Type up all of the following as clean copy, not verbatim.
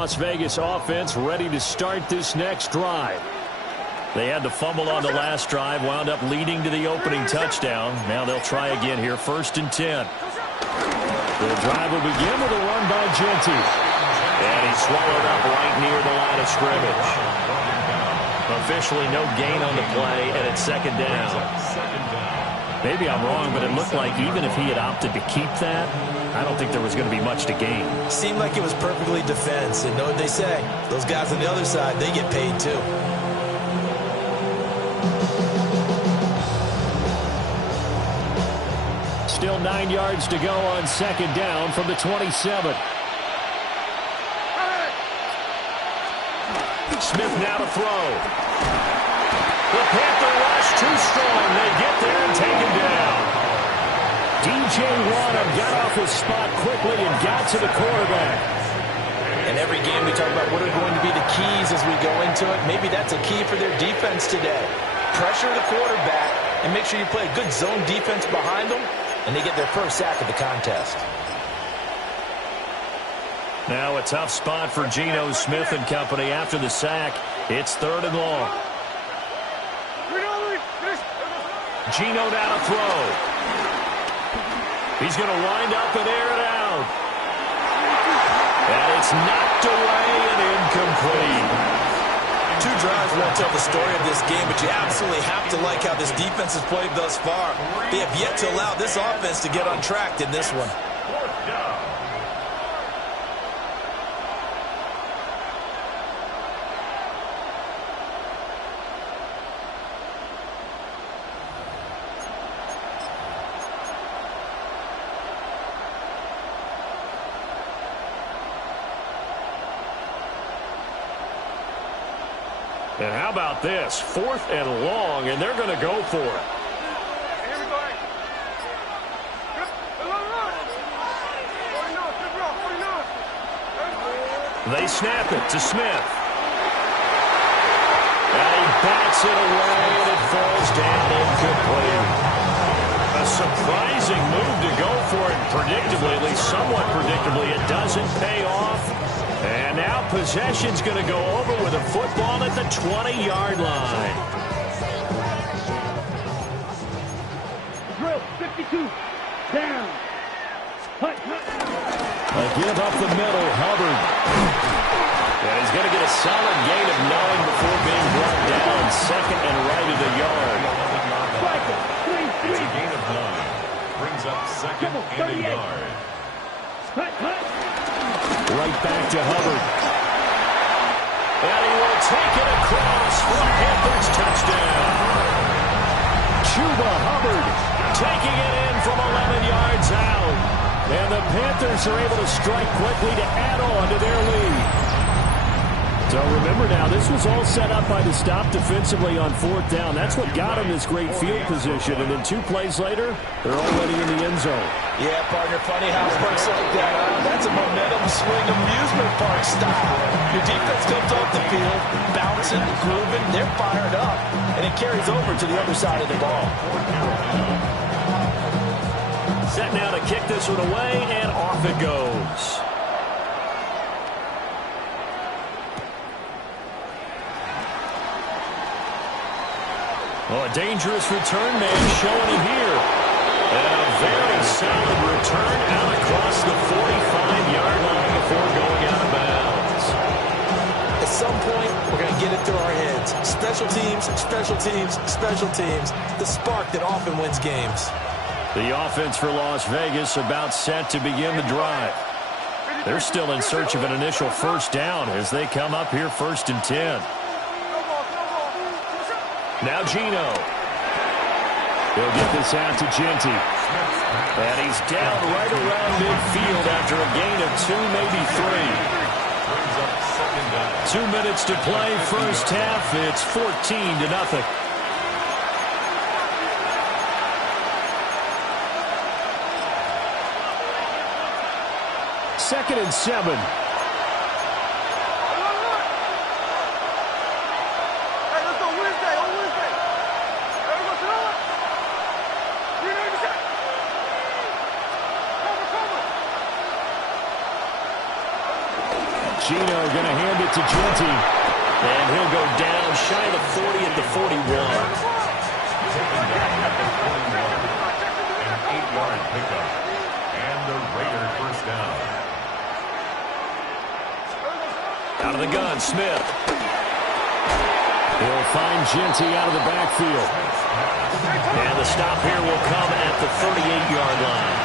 Las Vegas offense ready to start this next drive. They had the fumble on the last drive, wound up leading to the opening touchdown. Now they'll try again here, 1st and 10. The drive will begin with a run by Genty. And he's swallowed up right near the line of scrimmage. Officially no gain on the play, and it's 2nd down. Maybe I'm wrong, but it looked like even if he had opted to keep that, I don't think there was going to be much to gain. Seemed like it was perfectly defense. And know what they say? Those guys on the other side, they get paid too. Still 9 yards to go on 2nd down from the 27. Smith now to throw. The Panther rush too strong. They get there and take him down. DJ Wonnum got off his spot quickly and got to the quarterback. In every game we talk about what are going to be the keys as we go into it. Maybe that's a key for their defense today. Pressure the quarterback and make sure you play a good zone defense behind them, and they get their first sack of the contest. Now a tough spot for Geno Smith and company after the sack. It's 3rd and long. Geno now to throw. He's going to wind up and air it out. And it's knocked away and incomplete. 2 drives won't tell the story of this game, but you absolutely have to like how this defense has played thus far. They have yet to allow this offense to get on track in this one. And how about this? 4th and long, and they're going to go for it. They snap it to Smith. And he bats it away, and it falls down incomplete. A surprising move to go for it predictably, at least somewhat predictably. It doesn't pay off. And now possession's going to go over with a football at the 20-yard line. Drill, 52, down. A give up the middle, Hubbard. And he's going to get a solid gain of 9 before being brought down. 2nd and right at a yard. It's a gain of 9. Brings up 2nd and a yard. Right back to Hubbard. And he will take it across for a Panthers touchdown. Chuba Hubbard taking it in from 11 yards out. And the Panthers are able to strike quickly to add on to their lead. So remember now, this was all set up by the stop defensively on 4th down. That's what got them this great field position. And then 2 plays later, they're already in the end zone. Yeah, partner, funny how it works like that. That's a momentum swing amusement park style. Your defense comes off the field, bouncing, grooving, they're fired up, and it carries over to the other side of the ball. Set now to kick this one away, and off it goes. Oh, a dangerous return man showing it here. And a very solid return out across the 45-yard line before going out of bounds. At some point, we're going to get it through our heads. Special teams, special teams, special teams. The spark that often wins games. The offense for Las Vegas about set to begin the drive. They're still in search of an initial 1st down as they come up here 1st and 10. Now Geno. He'll get this out to Genty. And he's down right around midfield after a gain of 2, maybe 3. 2 minutes to play, 1st half. It's 14-0. Second and 7. Gino going to hand it to Genty. And he'll go down shy of the 40 at the 41. Taken down at the 41. An 8-yard pickup. And the Raiders first down. Out of the gun, Smith. He'll find Genty out of the backfield. And the stop here will come at the 38-yard line.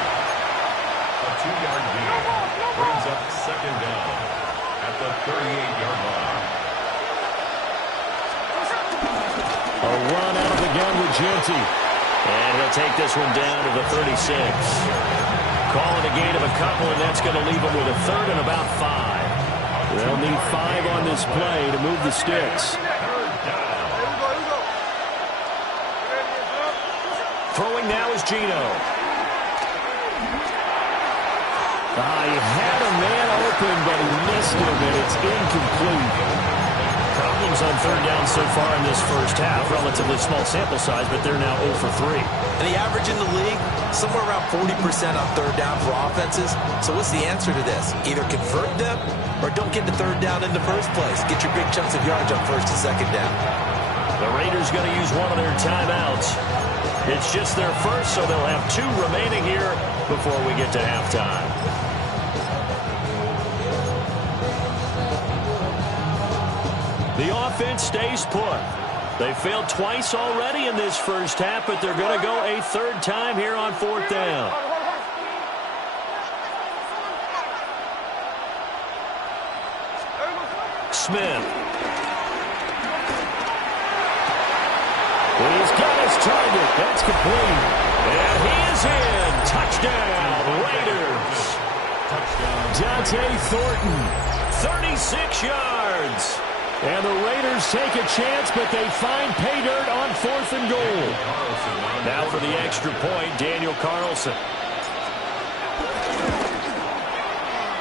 A 2-yard gain brings up second down at the 38-yard line. A run out of the gun with Genty. And he'll take this one down to the 36. Calling a gain of a couple, and that's going to leave him with a third and about 5. They'll need 5 on this play to move the sticks. Throwing now is Gino. He had a man open, but he missed him, and it's incomplete. Problems on third down so far in this first half. Relatively small sample size, but they're now 0 for 3. And the average in the league, somewhere around 40% on third down for offenses. So what's the answer to this? Either convert them or don't get the third down in the first place. Get your big chunks of yards on first and second down. The Raiders going to use one of their timeouts. It's just their first, so they'll have 2 remaining here before we get to halftime. The offense stays put. They failed twice already in this first half, but they're going to go a third time here on fourth down. Smith. He's got his target. That's complete. And he is in. Touchdown, Raiders. Dante Thornton, 36 yards. And the Raiders take a chance, but they find pay dirt on 4th and goal. Now for the extra point, Daniel Carlson.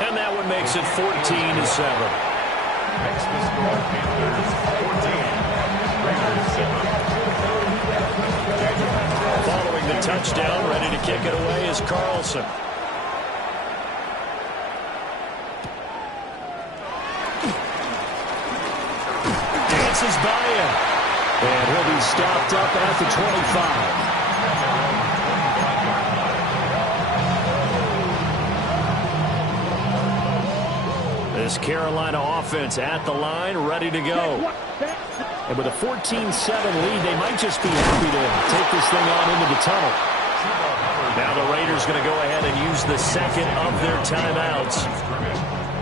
And that one makes it 14-7. Makes the score Panthers 14, Raiders 7. Following the touchdown, ready to kick it away is Carlson. Dances by him. And he'll be stopped up at the 25. This Carolina offense at the line, ready to go. And with a 14-7 lead, they might just be happy to take this thing on into the tunnel. Now the Raiders going to go ahead and use the second of their timeouts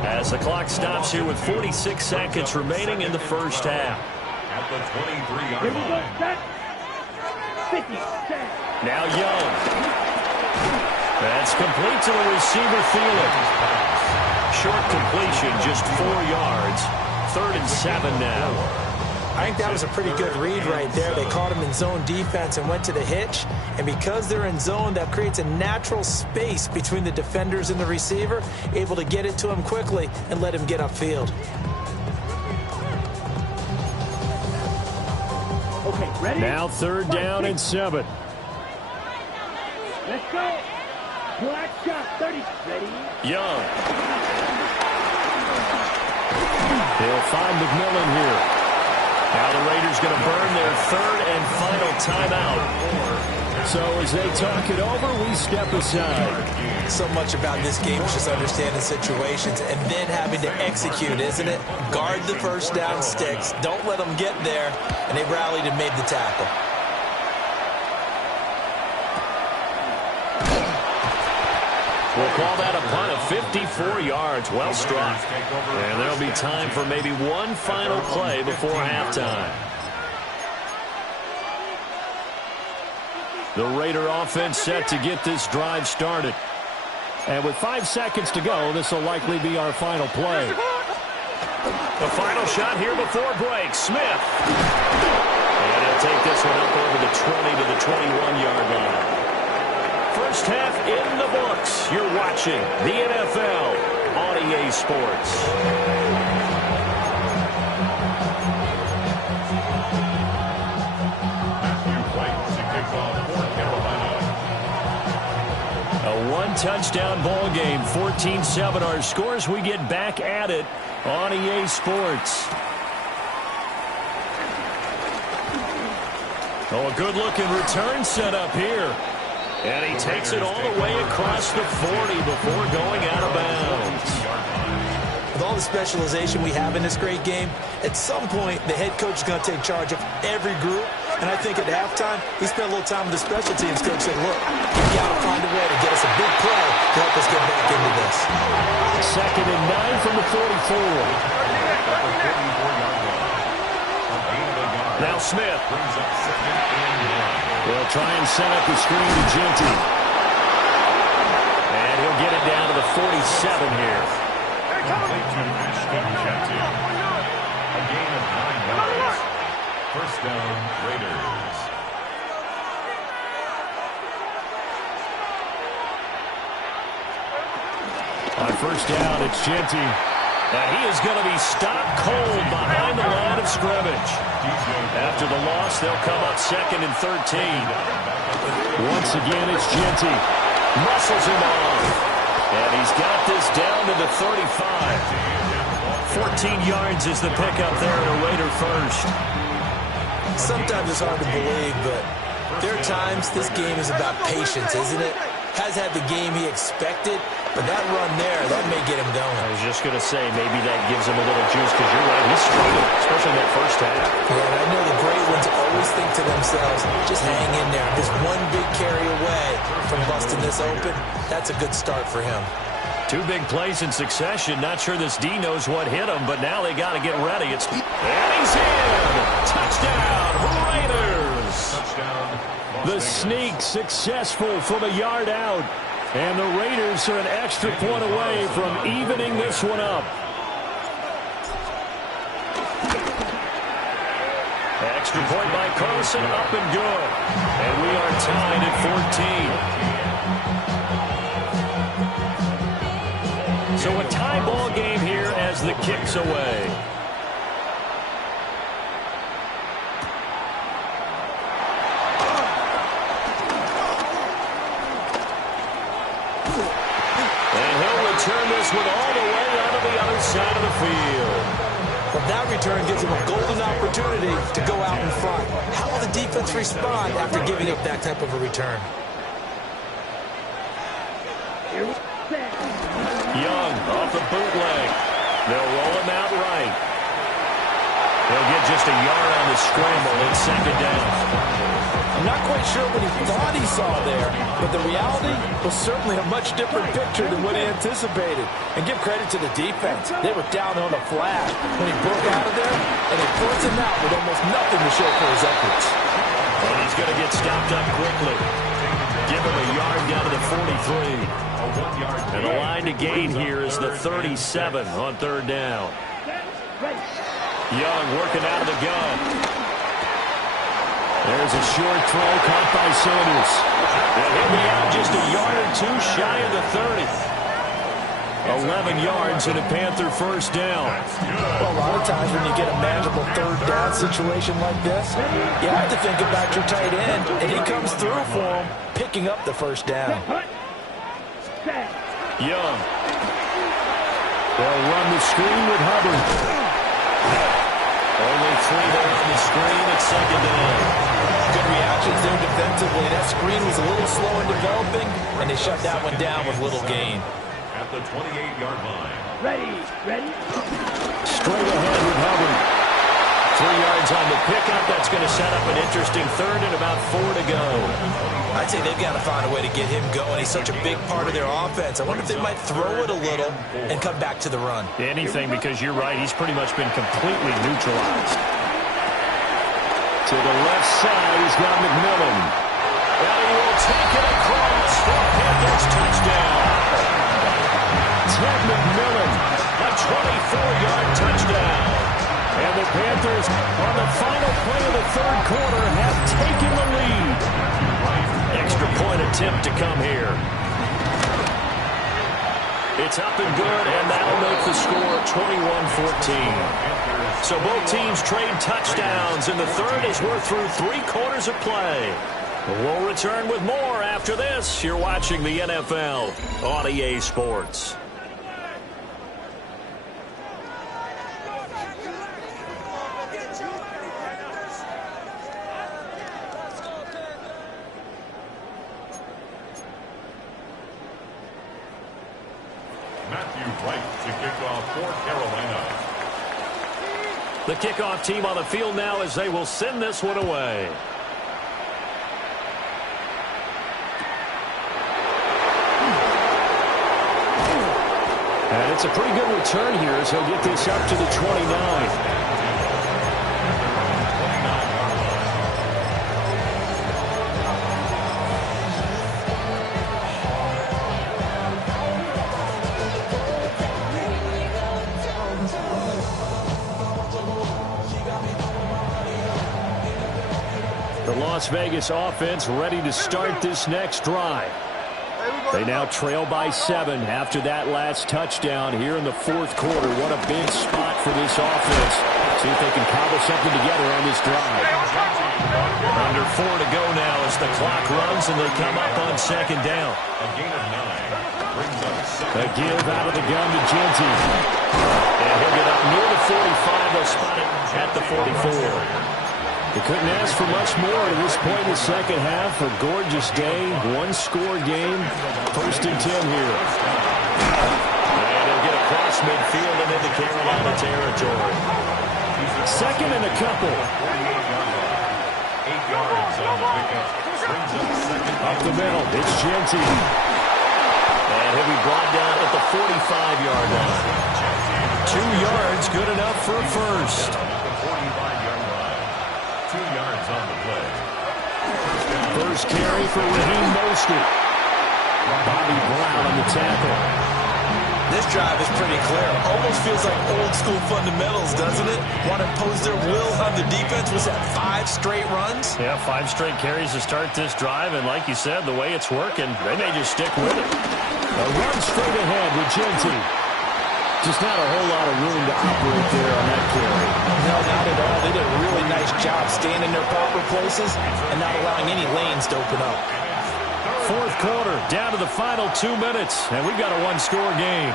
as the clock stops here with 46 seconds remaining in the first half. At the 23-yard line. Now Young. That's complete to the receiver Thielen. Short completion, just 4 yards. 3rd and 7 now. I think that was a pretty good read right there. They caught him in zone defense and went to the hitch. And because they're in zone, that creates a natural space between the defenders and the receiver, able to get it to him quickly and let him get upfield. Okay, ready? Now 3rd down and 7. Let's go. Black shot, 30. Ready? Young. He'll find McMillan here. Now the Raiders going to burn their 3rd and final timeout. So as they talk it over, we step aside. So much about this game is just understanding situations and then having to execute, isn't it? Guard the first down sticks. Don't let them get there. And they rallied and made the tackle. We'll call that a punt of 54 yards. Well struck. And there'll be time for maybe one final play before halftime. The Raider offense set to get this drive started. And with 5 seconds to go, this will likely be our final play. The final shot here before break. Smith. And he'll take this one up over the 20 to the 21-yard line. First half in the books. You're watching the NFL on EA Sports. A one-touchdown ball game, 14-7 our scores. We get back at it on EA Sports. Oh, a good-looking return set up here. And he takes it all the way across the 40 before going out of bounds. With all the specialization we have in this great game, at some point, the head coach is going to take charge of every group. And I think at halftime, he spent a little time with the special teams coach saying, look, we got to find a way to get us a big play to help us get back into this. 2nd and 9 from the 44. Now Smith. They'll try and set up the screen to Genty. And he'll get it down to the 47 here. Complete to Ashton Genty. A gain of 9 yards. First down, Raiders. On first down, it's Genty. And he is going to be stopped cold behind the line of scrimmage. After the loss, they'll come up 2nd and 13. Once again, it's Genty. Muscles him off. And he's got this down to the 35. 14 yards is the pickup there at a Raider first. Sometimes it's hard to believe, but there are times this game is about patience, isn't it? Has had the game he expected, but that run there, that may get him going. I was just going to say, maybe that gives him a little juice, because you're right, he's struggled, especially in that first half. Yeah, and I know the great ones always think to themselves, just hang in there. Just one big carry away from busting this open. That's a good start for him. 2 big plays in succession. Not sure this D knows what hit him, but now they got to get ready. And he's in! Touchdown, Raiders! Touchdown. The sneak successful from a yard out. And the Raiders are an extra point away from evening this one up. Extra point by Carson, up and good. And we are tied at 14. So a tie ball game here as the kick's away. And he'll return this one all the way out of the other side of the field. But that return gives him a golden opportunity to go out in front. How will the defense respond after giving up that type of a return? Young off the bootleg. They'll roll him out right. They'll get just a yard on the scramble in 2nd down. I'm not quite sure what he thought he saw there, but the reality was certainly a much different picture than what he anticipated. And give credit to the defense. They were down on the flash when he broke out of there, and they forced him out with almost nothing to show for his efforts. And he's going to get stopped up quickly. Give him a yard down to the 43. And the line to gain here is the 37 on 3rd down. Young working out of the gun. There's a short throw caught by Sanders. And he'll be out just a yard or 2 shy of the 30. 11 yards and a Panther first down. Well, a lot of times when you get a manageable 3rd down situation like this, you have to think about your tight end, and he comes through for him, picking up the first down. Young. They'll run the screen with Hubbard. Only 3 there on the screen at 2nd down. Good reactions there defensively. That screen was a little slow in developing, and they shut that one down with little gain. At the 28-yard line. Ready. Straight ahead with Hubbard. 3 yards on the pickup. That's going to set up an interesting 3rd and about 4 to go. I'd say they've got to find a way to get him going. He's such a big part of their offense. I wonder if they might throw it a little and come back to the run. Anything, because you're right. He's pretty much been completely neutralized. To the left side, he's got McMillan. And he will take it across for a Panthers touchdown. Ted McMillan, a 24-yard touchdown. And the Panthers, on the final play of the 3rd quarter, have taken the lead. Extra point attempt to come here. It's up and good, and that'll make the score 21-14. So both teams trade touchdowns, and the 3rd as we're through 3 quarters of play. We'll return with more after this. You're watching the NFL on EA Sports. Matthew Wright to kick off for Carolina. The kickoff team on the field now as they will send this one away. And it's a pretty good return here as he'll get this up to the 29. The Las Vegas offense ready to start this next drive. They now trail by 7 after that last touchdown here in the fourth quarter. What a big spot for this offense. See if they can cobble something together on this drive. Under 4 to go now as the clock runs and they come up on second down. A gain of 9 brings up second. A give out of the gun to Genty. And he'll get up near the 45. They'll spot it at the 44. They couldn't ask for much more at this point in the second half. A gorgeous day, one-score game, 1st and 10 here. And he'll get across midfield and into Carolina territory. Second and a couple. 8 yards on the pickup. Brings up second. Up the middle, it's Genty. And he'll be brought down at the 45-yard line. 2 yards, good enough for a first. 2 yards on the play. First carry for Raheem Mostert. Bobby Brown on the tackle. This drive is pretty clear. Almost feels like old school fundamentals, doesn't it? Want to impose their will on the defense. Was that 5 straight runs? Yeah, 5 straight carries to start this drive, and like you said, the way it's working, they may just stick with it. A run straight ahead with Genty. Just not a whole lot of room to operate there on that carry. No, not at all. They did a really nice job staying in their proper places and not allowing any lanes to open up. Fourth quarter, down to the final 2 minutes, and we've got a one-score game.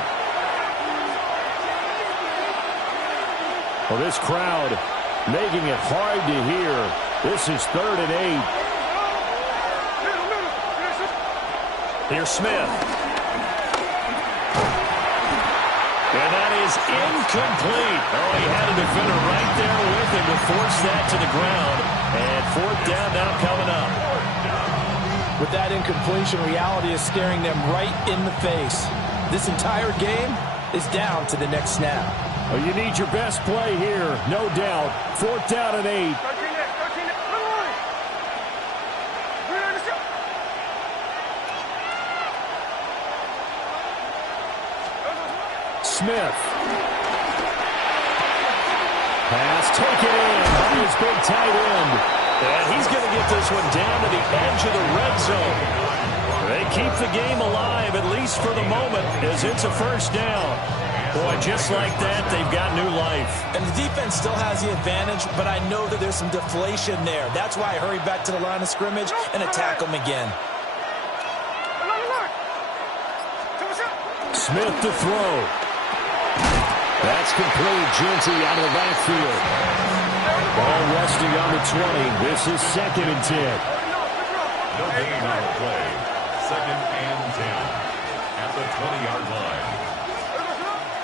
Well, this crowd making it hard to hear. This is 3rd and 8. Here's Smith. And that is incomplete. Oh, he had a defender right there with him to force that to the ground. And 4th down now coming up. With that incompletion, reality is staring them right in the face. This entire game is down to the next snap. Well, you need your best play here, no doubt. 4th down and 8. Smith. Pass taken in by his big tight end. And he's going to get this one down to the edge of the red zone. They keep the game alive, at least for the moment, as it's a first down. Boy, just like that, they've got new life. And the defense still has the advantage, but I know that there's some deflation there. That's why I hurry back to the line of scrimmage and attack them again. Smith to throw. That's complete. Genty out of the backfield. Ball resting on the 20. This is 2nd and 10. No gain on the play. 2nd and 10 at the 20-yard line.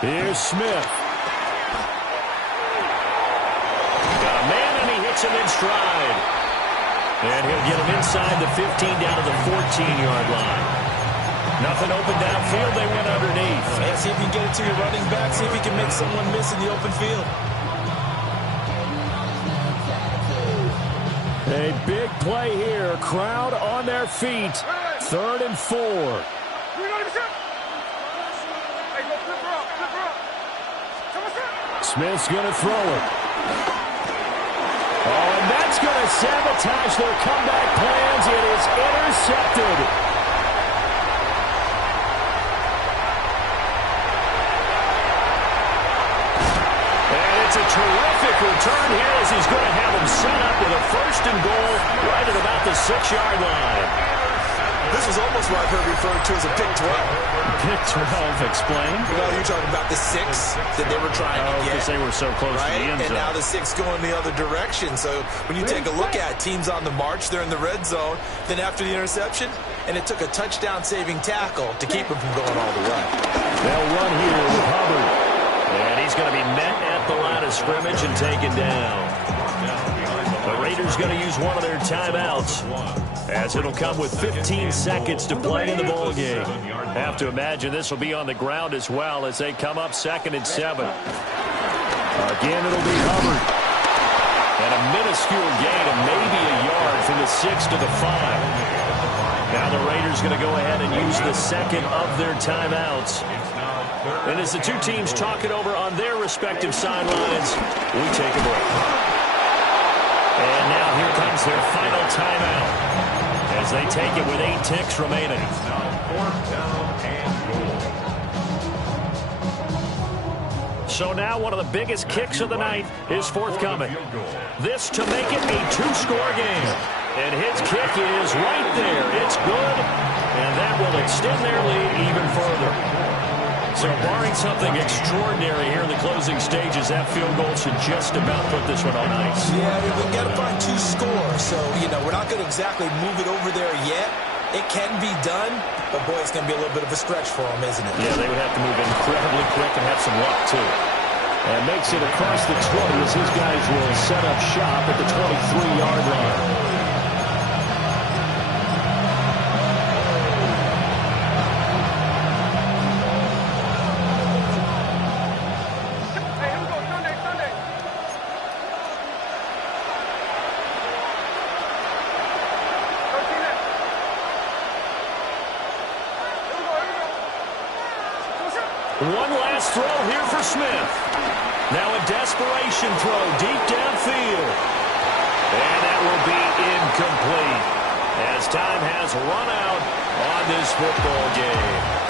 Here's Smith. Got a man, and he hits him in stride. And he'll get him inside the 15 down to the 14-yard line. Nothing open downfield. They went underneath. Yeah, see if you can get it to your running back. See if you can make someone miss in the open field. A big play here. Crowd on their feet. 3rd and 4. Smith's going to throw it. Oh, and that's going to sabotage their comeback plans. It is intercepted. It's a terrific return here as he's going to have him set up with a 1st and goal right at about the 6-yard line. This is almost what I've heard referred to as a pick 12. Pick 12, explain. Well, you're talking about the 6 that they were trying to get. Because they were so close to the end zone. And now the 6 going the other direction. So when you take a look at teams on the march, they're in the red zone. Then after the interception, and it took a touchdown-saving tackle to keep them from going all the way. They'll run here with Hubbard. And he's going to be met at the line of scrimmage and taken down. The Raiders going to use one of their timeouts, as it'll come with 15 seconds to play in the ball game. Have to imagine this will be on the ground as well as they come up 2nd and 7. Again, it'll be Hubbard. And a minuscule gain of maybe a yard from the 6 to the 5. Now the Raiders going to go ahead and use the second of their timeouts. And as the two teams talk it over on their respective sidelines, we take a break. And now here comes their final timeout as they take it with 8 ticks remaining. Now 4th down and goal. So now one of the biggest kicks of the night is forthcoming. This to make it a 2-score game. And his kick is right there. It's good, and that will extend their lead even further. So barring something extraordinary here in the closing stages, that field goal should just about put this one on ice. Yeah, we've got to find 2 scores. So, we're not going to exactly move it over there yet. It can be done, but, boy, it's going to be a little bit of a stretch for them, isn't it? Yeah, they would have to move incredibly quick and have some luck, too. And makes it across the 20 as his guys will set up shop at the 23-yard line. One last throw here for Smith. Now a desperation throw deep downfield. And that will be incomplete as time has run out on this football game.